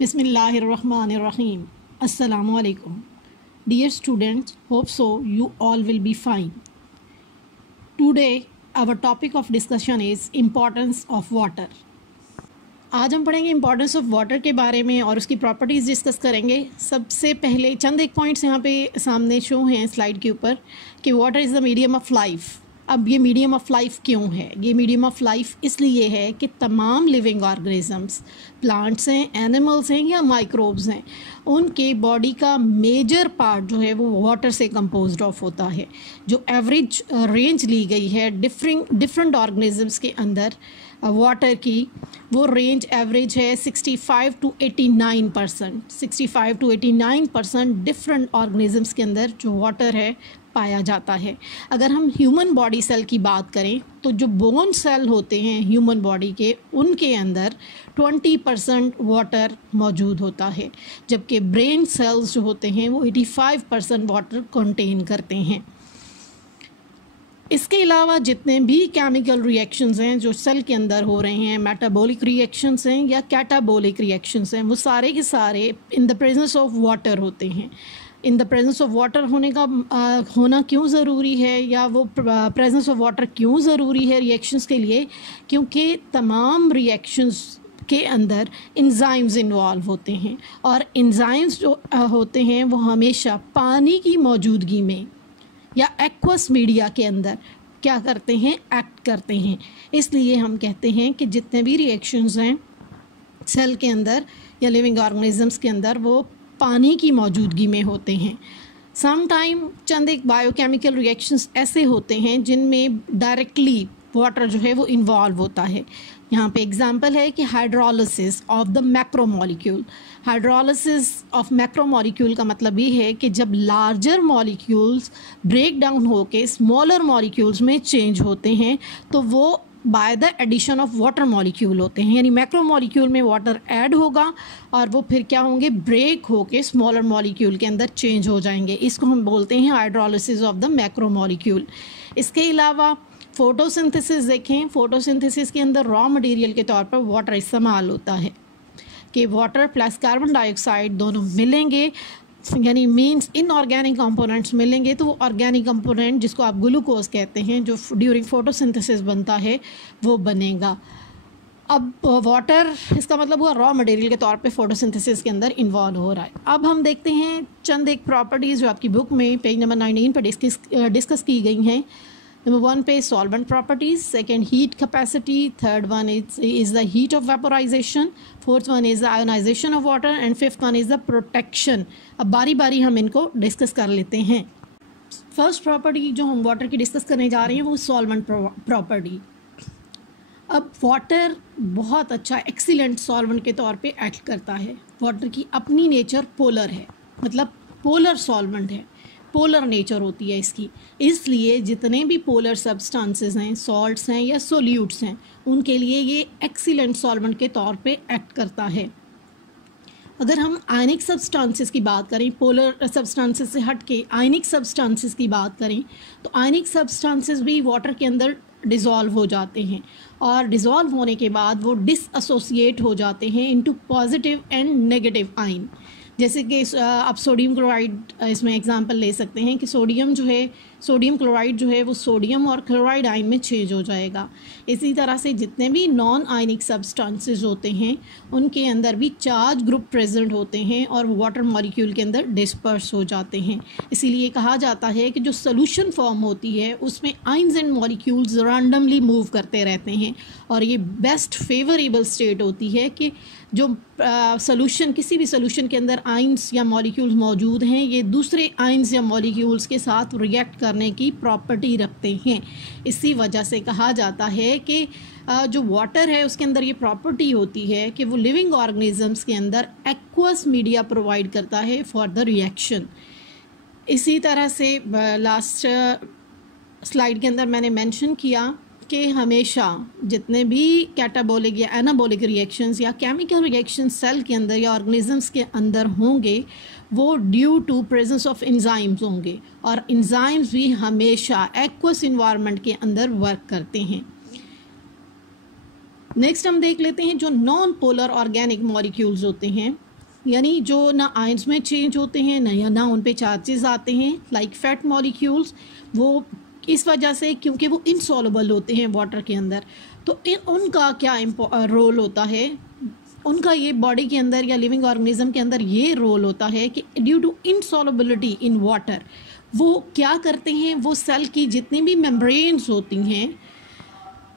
Bismillahirrahmanirrahim. Assalamu alaikum. Dear students, hope so you all will be fine. Today our topic of discussion is importance of water. आज हम पढ़ेंगे importance of water के बारे में और उसकी प्रॉपर्टीज़ डिस्कस करेंगे। सबसे पहले चंद एक पॉइंट्स यहाँ पे सामने शो हैं स्लाइड के ऊपर कि water is the medium of life. अब ये मीडियम ऑफ लाइफ क्यों है? ये मीडियम ऑफ लाइफ इसलिए है कि तमाम लिविंग ऑर्गेनिजम्स, प्लांट्स हैं, एनिमल्स हैं या माइक्रोब्स हैं, उनके बॉडी का मेजर पार्ट जो है वो वाटर से कंपोज्ड ऑफ होता है। जो एवरेज रेंज ली गई है डिफरेंट ऑर्गेनिजम्स के अंदर वाटर की, वो रेंज एवरेज है 65 to 89%। 65 to 89% डिफरेंट ऑर्गेनिजम्स के अंदर जो वाटर है पाया जाता है। अगर हम ह्यूमन बॉडी सेल की बात करें तो जो बोन सेल होते हैं ह्यूमन बॉडी के, उनके अंदर 20% वाटर मौजूद होता है, जबकि ब्रेन सेल्स जो होते हैं वो 85% वाटर कंटेन करते हैं। इसके अलावा जितने भी केमिकल रिएक्शंस हैं जो सेल के अंदर हो रहे हैं, मेटाबॉलिक रिएक्शंस हैं या कैटाबॉलिक रिएक्शंस हैं, वो सारे के सारे in the presence of water होते हैं। In the presence of water होना क्यों ज़रूरी है, या वो प्रेजेंस ऑफ वाटर क्यों ज़रूरी है रिएक्शंस के लिए? क्योंकि तमाम रिएक्शंस के अंदर एंजाइम्स इन्वॉल्व होते हैं और एंजाइम्स जो होते हैं वो हमेशा पानी की मौजूदगी में या एक्वस मीडिया के अंदर क्या करते हैं? एक्ट करते हैं। इसलिए हम कहते हैं कि जितने भी रिएक्शंस हैं सेल के अंदर या लिविंग ऑर्गेनिजम्स के अंदर वो पानी की मौजूदगी में होते हैं। सम टाइम चंद एक बायोकेमिकल रिएक्शंस ऐसे होते हैं जिनमें डायरेक्टली वाटर जो है वो इन्वॉल्व होता है। यहाँ पे एग्जांपल है कि hydrolysis of the macromolecule. Hydrolysis of macromolecule का मतलब ये है कि जब लार्जर मॉलिक्यूल्स ब्रेक डाउन होके स्मॉलर मॉलिक्यूल्स में चेंज होते हैं तो वो by the addition of water molecule होते हैं, यानी मैक्रो मॉलिक्यूल में वाटर ऐड होगा और वो फिर क्या होंगे? ब्रेक होके स्मॉलर मॉलिक्यूल के अंदर चेंज हो जाएंगे। इसको हम बोलते हैं hydrolysis of the macro molecule. इसके अलावा फोटोसिंथेसिस देखें। फोटोसिंथेसिस के अंदर रॉ मटेरियल के तौर पर वाटर इस्तेमाल होता है कि वाटर प्लस कार्बन डाइऑक्साइड दोनों मिलेंगे, यानी मीन्स इनऑर्गेनिक कंपोनेंट्स मिलेंगे तो वो ऑर्गेनिक कंपोनेंट जिसको आप ग्लूकोज कहते हैं जो ड्यूरिंग फोटोसिंथेसिस बनता है वो बनेगा। अब वाटर इसका मतलब हुआ रॉ मटेरियल के तौर पे फोटोसिंथेसिस के अंदर इन्वॉल्व हो रहा है। अब हम देखते हैं चंद एक प्रॉपर्टीज़ जो आपकी बुक में पेज नंबर 19 पर डिस्कस की गई हैं। नंबर 1 पे solvent properties, second heat capacity, third one is the heat of vaporisation, fourth one is the ionisation of water and fifth one is the protection. अब बारी बारी हम इनको डिस्कस कर लेते हैं। फर्स्ट प्रॉपर्टी जो हम वाटर की डिस्कस करने जा रहे हैं वो सॉल्वेंट प्रॉपर्टी। अब वाटर बहुत अच्छा एक्सीलेंट सॉल्वेंट के तौर पे एक्ट करता है। वाटर की अपनी नेचर पोलर है, मतलब पोलर सॉल्वेंट है, पोलर नेचर होती है इसकी। इसलिए जितने भी पोलर सब्सटेंसेस हैं, सॉल्ट्स हैं या सोल्यूट्स हैं, उनके लिए ये एक्सीलेंट सॉल्वेंट के तौर पे एक्ट करता है। अगर हम आयनिक सब्सटेंसेस की बात करें, पोलर सब्सटेंसेस से हट के आयनिक सब्सटेंसेस की बात करें तो आयनिक सब्सटेंसेस भी वाटर के अंदर डिज़ोल्व हो जाते हैं और डिज़ोल्व होने के बाद वो डिसएसोसिएट हो जाते हैं into positive and negative ion. जैसे कि आप सोडियम क्लोराइड इसमें एग्जांपल ले सकते हैं कि सोडियम क्लोराइड जो है वो सोडियम और क्लोराइड आयन में चेंज हो जाएगा। इसी तरह से जितने भी नॉन आयनिक सब्सटेंसेस होते हैं उनके अंदर भी चार्ज ग्रुप प्रेजेंट होते हैं और वाटर मॉलिक्यूल के अंदर डिस्पर्स हो जाते हैं। इसीलिए कहा जाता है कि जो सोल्यूशन फॉर्म होती है उसमें ions and molecules randomly move करते रहते हैं और ये बेस्ट फेवरेबल स्टेट होती है कि जो किसी भी सोल्यूशन के अंदर आयन्स या मॉलिक्यूल्स मौजूद हैं ये दूसरे आयन्स या मॉलिक्यूल्स के साथ रिएक्ट करने की प्रॉपर्टी रखते हैं। इसी वजह से कहा जाता है कि जो वाटर है उसके अंदर ये प्रॉपर्टी होती है कि वो लिविंग ऑर्गेनिजम्स के अंदर एक्वस मीडिया प्रोवाइड करता है फॉर द रिएक्शन। इसी तरह से लास्ट स्लाइड के अंदर मैंने मेंशन किया कि हमेशा जितने भी कैटाबॉलिक या एनाबॉलिक रिएक्शंस या केमिकल रिएक्शंस सेल के अंदर या ऑर्गेनिजम्स के अंदर होंगे वो due to presence of enzymes होंगे और एंजाइम्स भी हमेशा एक्वस इन्वायरमेंट के अंदर वर्क करते हैं। नेक्स्ट हम देख लेते हैं जो नॉन पोलर ऑर्गेनिक मॉलिक्यूल्स होते हैं यानी जो ना आयंस में चेंज होते हैं ना उन पे चार्जेस आते हैं लाइक फैट मॉलिक्यूल्स, वो इस वजह से क्योंकि वो इनसॉल्युबल होते हैं वाटर के अंदर। तो उनका क्या रोल होता है, उनका ये बॉडी के अंदर या लिविंग ऑर्गेनिज्म के अंदर ये रोल होता है कि due to insolubility in water वो क्या करते हैं, वो सेल की जितनी भी मेम्ब्रेन्स होती हैं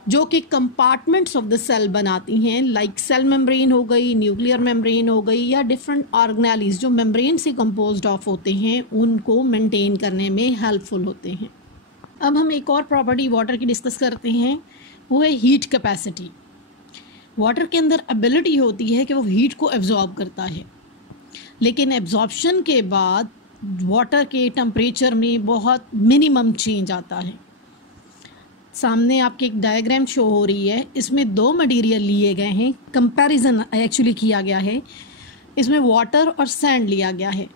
जो कि कंपार्टमेंट्स ऑफ द सेल बनाती हैं, लाइक सेल मेम्ब्रेन हो गई, न्यूक्लियर मेम्ब्रेन हो गई, या डिफरेंट ऑर्गेनेलीज जो मेम्ब्रेन से कंपोज्ड ऑफ होते हैं, उनको मेंटेन करने में हेल्पफुल होते हैं। अब हम एक और प्रॉपर्टी वाटर की डिस्कस करते हैं, वो है हीट कैपेसिटी। वाटर के अंदर एबिलिटी होती है कि वो हीट को एब्जॉर्ब करता है, लेकिन एब्जॉर्प्शन के बाद वाटर के टेम्परेचर में बहुत मिनिमम चेंज आता है। सामने आपके एक डायग्राम शो हो रही है, इसमें दो मटेरियल लिए गए हैं, कंपैरिजन एक्चुअली किया गया है। इसमें वाटर और सैंड लिया गया है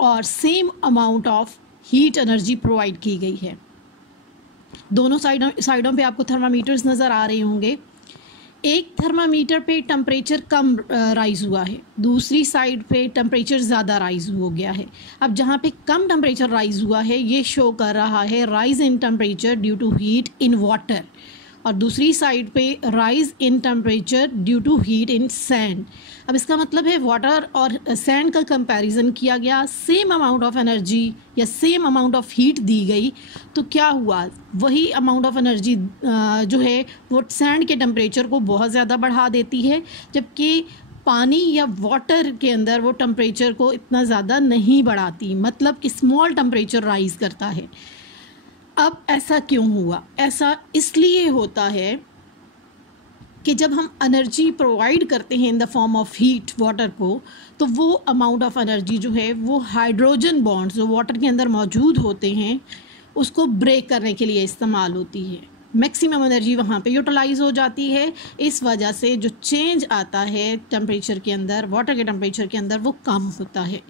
और same amount of heat energy provide की गई है। दोनों साइडों पे आपको थर्मामीटर्स नज़र आ रहे होंगे। एक थर्मामीटर पे टेम्परेचर कम राइज़ हुआ है, दूसरी साइड पे टेम्परेचर ज़्यादा राइज़ हो गया है। अब जहाँ पे कम टेम्परेचर राइज़ हुआ है ये शो कर रहा है rise in temperature due to heat in water, और दूसरी साइड पे rise in temperature due to heat in sand. अब इसका मतलब है वाटर और सैंड का कंपैरिजन किया गया, सेम अमाउंट ऑफ एनर्जी या सेम अमाउंट ऑफ हीट दी गई, तो क्या हुआ, वही अमाउंट ऑफ एनर्जी जो है वो सैंड के टेम्परेचर को बहुत ज़्यादा बढ़ा देती है, जबकि पानी या वाटर के अंदर वो टेम्परेचर को इतना ज़्यादा नहीं बढ़ाती, मतलब कि स्मॉल टेम्परेचर राइज़ करता है। अब ऐसा क्यों हुआ? ऐसा इसलिए होता है कि जब हम एनर्जी प्रोवाइड करते हैं in the form of heat water को, तो वो अमाउंट ऑफ एनर्जी जो है वो हाइड्रोजन बॉन्ड्स जो वाटर के अंदर मौजूद होते हैं उसको ब्रेक करने के लिए इस्तेमाल होती है। मैक्सिमम एनर्जी वहाँ पे यूटिलाइज हो जाती है। इस वजह से जो चेंज आता है टेम्परेचर के अंदर, वाटर के टेम्परेचर के अंदर, वो कम होता है।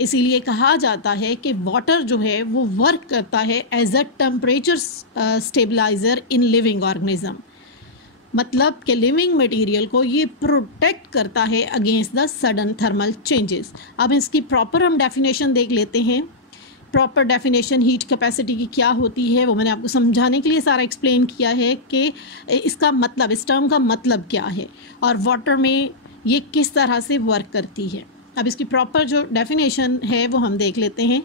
इसीलिए कहा जाता है कि वाटर जो है वो वर्क करता है as a temperature stabiliser in living organism, मतलब कि लिविंग मटेरियल को ये प्रोटेक्ट करता है against the sudden thermal changes. अब इसकी प्रॉपर हम डेफिनेशन देख लेते हैं। प्रॉपर डेफिनेशन हीट कैपेसिटी की क्या होती है वो मैंने आपको समझाने के लिए सारा एक्सप्लेन किया है कि इसका मतलब, इस टर्म का मतलब क्या है और वाटर में ये किस तरह से वर्क करती है। अब इसकी प्रॉपर जो डेफिनेशन है वो हम देख लेते हैं।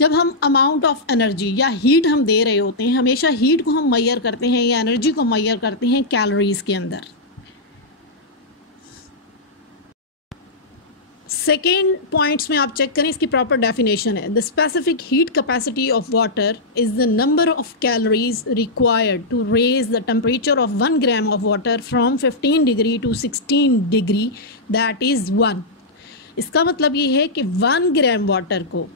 जब हम अमाउंट ऑफ एनर्जी या हीट हम दे रहे होते हैं, हमेशा हीट को हम मेजर करते हैं या एनर्जी को मेजर करते हैं कैलोरीज के अंदर। सेकेंड पॉइंट्स में आप चेक करें, इसकी प्रॉपर डेफिनेशन है, the specific heat capacity of water is the number of calories required to raise the temperature of 1 gram of water from 15 degree to 16 degree, that is 1। इसका मतलब ये है कि 1 ग्राम वाटर को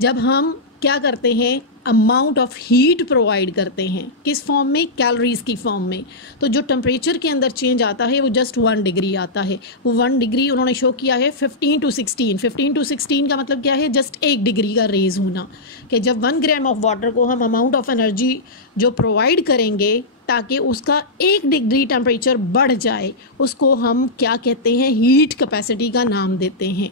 जब हम क्या करते हैं, अमाउंट ऑफ हीट प्रोवाइड करते हैं, किस फॉर्म में, कैलोरीज की फॉर्म में, तो जो टेम्परेचर के अंदर चेंज आता है वो जस्ट 1 डिग्री आता है। वो 1 डिग्री उन्होंने शो किया है 15 टू 16। 15 टू 16 का मतलब क्या है, जस्ट 1 डिग्री का रेज होना, कि जब 1 ग्राम ऑफ वाटर को हम अमाउंट ऑफ एनर्जी जो प्रोवाइड करेंगे ताकि उसका 1 डिग्री टेम्परेचर बढ़ जाए, उसको हम क्या कहते हैं, हीट कैपेसिटी का नाम देते हैं।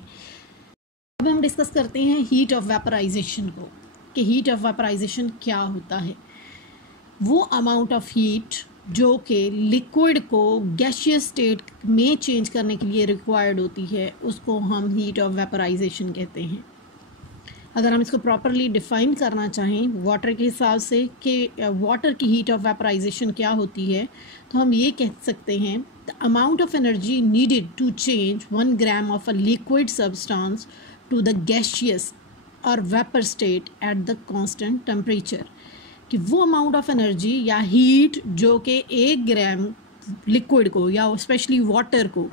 अब हम डिस्कस करते हैं हीट ऑफ वेपराइजेशन को, कि हीट ऑफ वेपराइजेशन क्या होता है। वो अमाउंट ऑफ हीट जो कि लिक्विड को गैसियस स्टेट में चेंज करने के लिए रिक्वायर्ड होती है, उसको हम हीट ऑफ वेपराइजेशन कहते हैं। अगर हम इसको प्रॉपरली डिफ़ाइन करना चाहें वाटर के हिसाब से कि वाटर की हीट ऑफ वेपराइजेशन क्या होती है, तो हम ये कह सकते हैं, the amount of energy needed to change 1 gram of a liquid substance to the gaseous और vapour state at the constant temperature, कि वो अमाउंट ऑफ एनर्जी या हीट जो कि 1 ग्राम लिक्विड को या स्पेशली वाटर को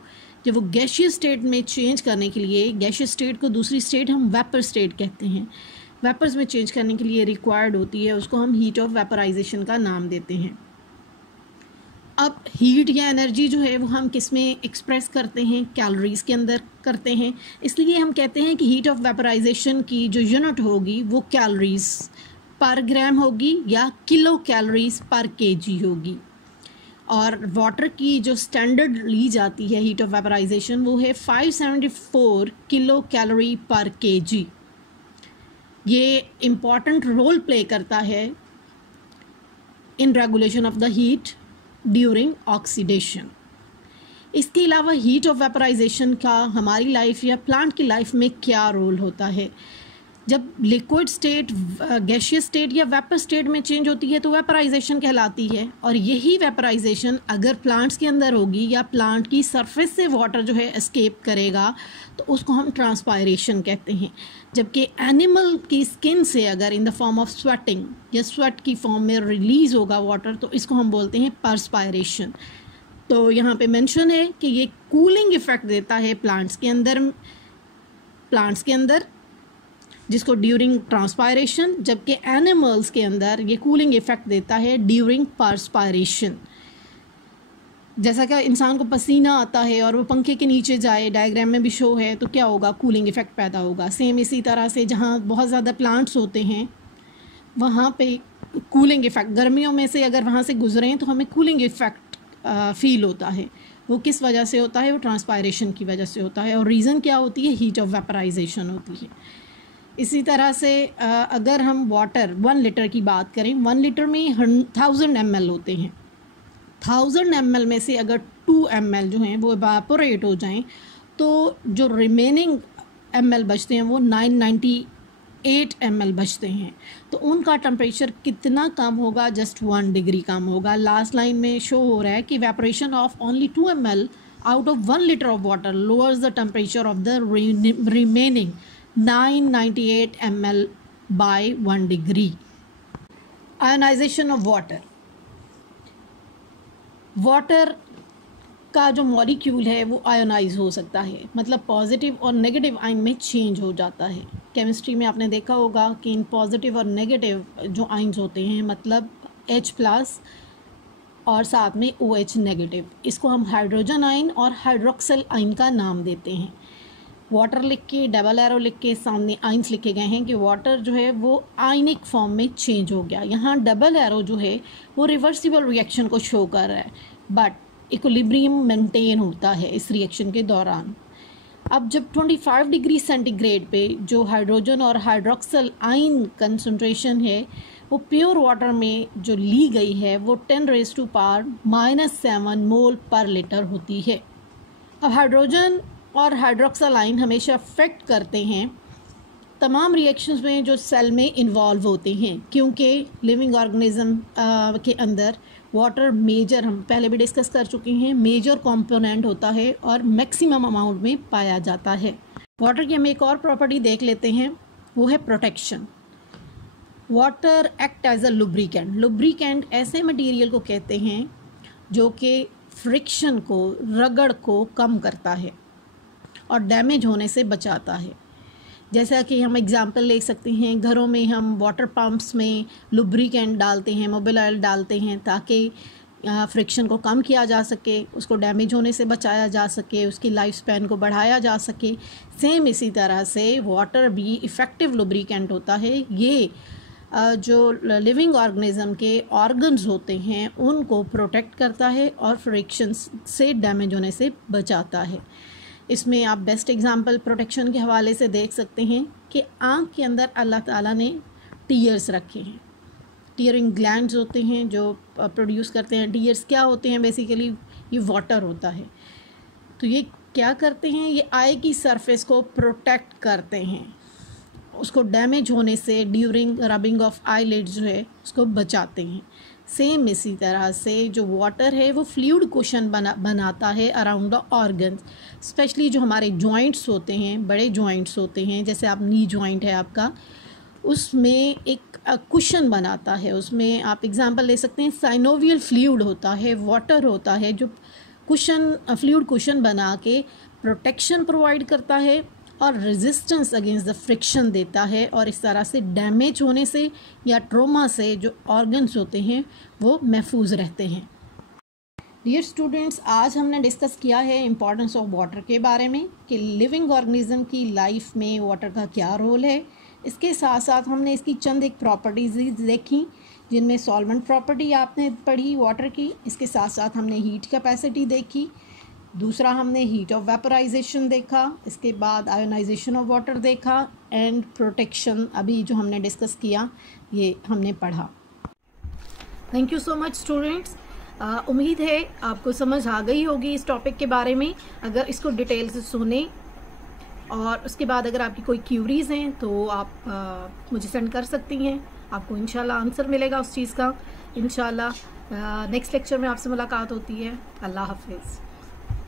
जब वो गैशियस स्टेट में चेंज करने के लिए, गैशियस स्टेट को दूसरी स्टेट हम वेपर स्टेट कहते हैं, वेपर्स में चेंज करने के लिए रिक्वायर्ड होती है, उसको हम हीट ऑफ वेपराइजेशन का नाम देते हैं। अब हीट या एनर्जी जो है वो हम किस में एक्सप्रेस करते हैं, कैलोरीज़ के अंदर करते हैं, इसलिए हम कहते हैं कि हीट ऑफ वेपराइजेशन की जो यूनिट होगी वो कैलोरीज़ पर ग्राम होगी या किलो कैलोरीज़ पर केजी होगी। और वाटर की जो स्टैंडर्ड ली जाती है हीट ऑफ वेपराइजेशन वो है 574 किलो कैलोरी पर केजी। ये इम्पॉर्टेंट रोल प्ले करता है in regulation of the heat during oxidation. इसके अलावा हीट ऑफ वेपराइजेशन का हमारी लाइफ या प्लांट की लाइफ में क्या रोल होता है? जब लिक्विड स्टेट, गैसियस स्टेट या वेपर स्टेट में चेंज होती है तो वेपराइजेशन कहलाती है। और यही वेपराइजेशन अगर प्लांट्स के अंदर होगी या प्लांट की सरफेस से वाटर जो है एस्केप करेगा तो उसको हम ट्रांसपायरेशन कहते हैं। जबकि एनिमल की स्किन से अगर in the form of sweating या स्वेट की फॉर्म में रिलीज़ होगा वाटर तो इसको हम बोलते हैं पर्सपायरेशन। तो यहाँ पे मेंशन है कि ये कूलिंग इफ़ेक्ट देता है प्लांट्स के अंदर जिसको ड्यूरिंग ट्रांसपायरेशन, जबकि एनिमल्स के अंदर ये कूलिंग इफ़ेक्ट देता है ड्यूरिंग पर्सपायरेशन। जैसा कि इंसान को पसीना आता है और वो पंखे के नीचे जाए, डायग्राम में भी शो है, तो क्या होगा? कूलिंग इफ़ेक्ट पैदा होगा। सेम इसी तरह से जहाँ बहुत ज़्यादा प्लांट्स होते हैं वहाँ पे कूलिंग इफ़ेक्ट, गर्मियों में से अगर वहाँ से गुजरें तो हमें कूलिंग इफ़ेक्ट फील होता है। वो किस वजह से होता है? वो ट्रांसपायरेशन की वजह से होता है। और रीज़न क्या होती है? हीट ऑफ वेपराइजेशन होती है। इसी तरह से अगर हम वाटर 1 लीटर की बात करें, 1 लीटर में 1000 ml होते हैं। 1000 ml में से अगर 2 ml जो हैं वो इवापोरेट हो जाएं तो जो रिमेनिंग ml बचते हैं वो 998 ml बचते हैं। तो उनका टेम्परेचर कितना कम होगा? जस्ट 1 डिग्री कम होगा। लास्ट लाइन में शो हो रहा है कि evaporation of only 2 ml out of 1 litre of water lowers the temperature of the remaining 998 ml by 1 degree. Ionisation of water का जो मॉलिक्यूल है वो आयोनाइज हो सकता है, मतलब पॉजिटिव और नेगेटिव आयन में चेंज हो जाता है। केमिस्ट्री में आपने देखा होगा कि इन पॉजिटिव और नेगेटिव जो आयन्स होते हैं, मतलब H+ और साथ में OH नेगेटिव, इसको हम हाइड्रोजन आयन और हाइड्रोक्सिल आयन का नाम देते हैं। वाटर लिख के डबल एरो लिख के सामने आइंस लिखे गए हैं कि वाटर जो है वो आयनिक फॉर्म में चेंज हो गया। यहाँ डबल एरो जो है वो रिवर्सिबल रिएक्शन को शो कर रहा है, बट इक्विलिब्रियम मेंटेन होता है इस रिएक्शन के दौरान। अब जब 25 डिग्री सेंटीग्रेड पे जो हाइड्रोजन और हाइड्रोक्सिल आयन कंसंट्रेशन है वो प्योर वाटर में जो ली गई है वो 10⁻⁻7 मोल पर लीटर होती है। अब हाइड्रोजन और हाइड्रोक्सिल आयन हमेशा अफेक्ट करते हैं तमाम रिएक्शंस में जो सेल में इन्वॉल्व होते हैं, क्योंकि लिविंग ऑर्गेनिज्म के अंदर वाटर मेजर, हम पहले भी डिस्कस कर चुके हैं, मेजर कंपोनेंट होता है और मैक्सिमम अमाउंट में पाया जाता है। वाटर की हम एक और प्रॉपर्टी देख लेते हैं, वो है protection. Water act as a lubricant. Lubricant ऐसे मटेरियल को कहते हैं जो कि फ्रिक्शन को, रगड़ को कम करता है और डैमेज होने से बचाता है। जैसा कि हम एग्जांपल ले सकते हैं, घरों में हम वाटर पंप्स में लुब्रिकेंट डालते हैं, मोबिल ऑयल डालते हैं ताकि फ्रिक्शन को कम किया जा सके, उसको डैमेज होने से बचाया जा सके, उसकी लाइफ स्पैन को बढ़ाया जा सके। सेम इसी तरह से वाटर भी इफ़ेक्टिव लुब्रिकेंट होता है। ये जो लिविंग ऑर्गेनिज्म के ऑर्गन्स होते हैं उनको प्रोटेक्ट करता है और फ्रिक्शन से डैमेज होने से बचाता है। इसमें आप बेस्ट एग्जांपल प्रोटेक्शन के हवाले से देख सकते हैं कि आँख के अंदर अल्लाह ताला ने टीयर्स रखे हैं। टीयरिंग ग्लैंड्स होते हैं जो प्रोड्यूस करते हैं। टीयर्स क्या होते हैं? बेसिकली ये वाटर होता है। तो ये क्या करते हैं? ये आई की सरफेस को प्रोटेक्ट करते हैं, उसको डैमेज होने से ड्यूरिंग रबिंग ऑफ आईलिड्स जो है उसको बचाते हैं। सेम इसी तरह से जो वाटर है वो फ्लूइड कुशन बनाता है अराउंड द ऑर्गन, स्पेशली जो हमारे जॉइंट्स होते हैं, बड़े जॉइंट्स होते हैं, जैसे आप नी जॉइंट है आपका, उसमें एक कुशन बनाता है। उसमें आप एग्जांपल ले सकते हैं, साइनोवियल फ्लूइड होता है, वाटर होता है जो कुशन, फ्लूइड कुशन बना के प्रोटेक्शन प्रोवाइड करता है और रेजिस्टेंस अगेंस्ट द फ्रिक्शन देता है, और इस तरह से डैमेज होने से या ट्रोमा से जो ऑर्गन्स होते हैं वो महफूज रहते हैं। डियर स्टूडेंट्स, आज हमने डिस्कस किया है इम्पॉर्टेंस ऑफ वाटर के बारे में कि लिविंग ऑर्गेनिज्म की लाइफ में वाटर का क्या रोल है, इसके साथ साथ हमने इसकी चंद एक प्रॉपर्टीज़ देखी, जिनमें सॉल्वेंट प्रॉपर्टी आपने पढ़ी वाटर की, इसके साथ साथ हमने हीट कैपेसिटी देखी, दूसरा हमने हीट ऑफ वेपराइजेशन देखा, इसके बाद आयोनाइजेशन ऑफ वाटर देखा, एंड प्रोटेक्शन अभी जो हमने डिस्कस किया ये हमने पढ़ा। Thank you so much students. उम्मीद है आपको समझ आ गई होगी इस टॉपिक के बारे में। अगर इसको डिटेल से सुने और उसके बाद अगर आपकी कोई क्यूरीज़ हैं तो आप मुझे सेंड कर सकती हैं, आपको इंशाल्लाह आंसर मिलेगा उस चीज़ का। इंशाल्लाह नेक्स्ट लेक्चर में आपसे मुलाकात होती है। अल्लाह हाफिज़।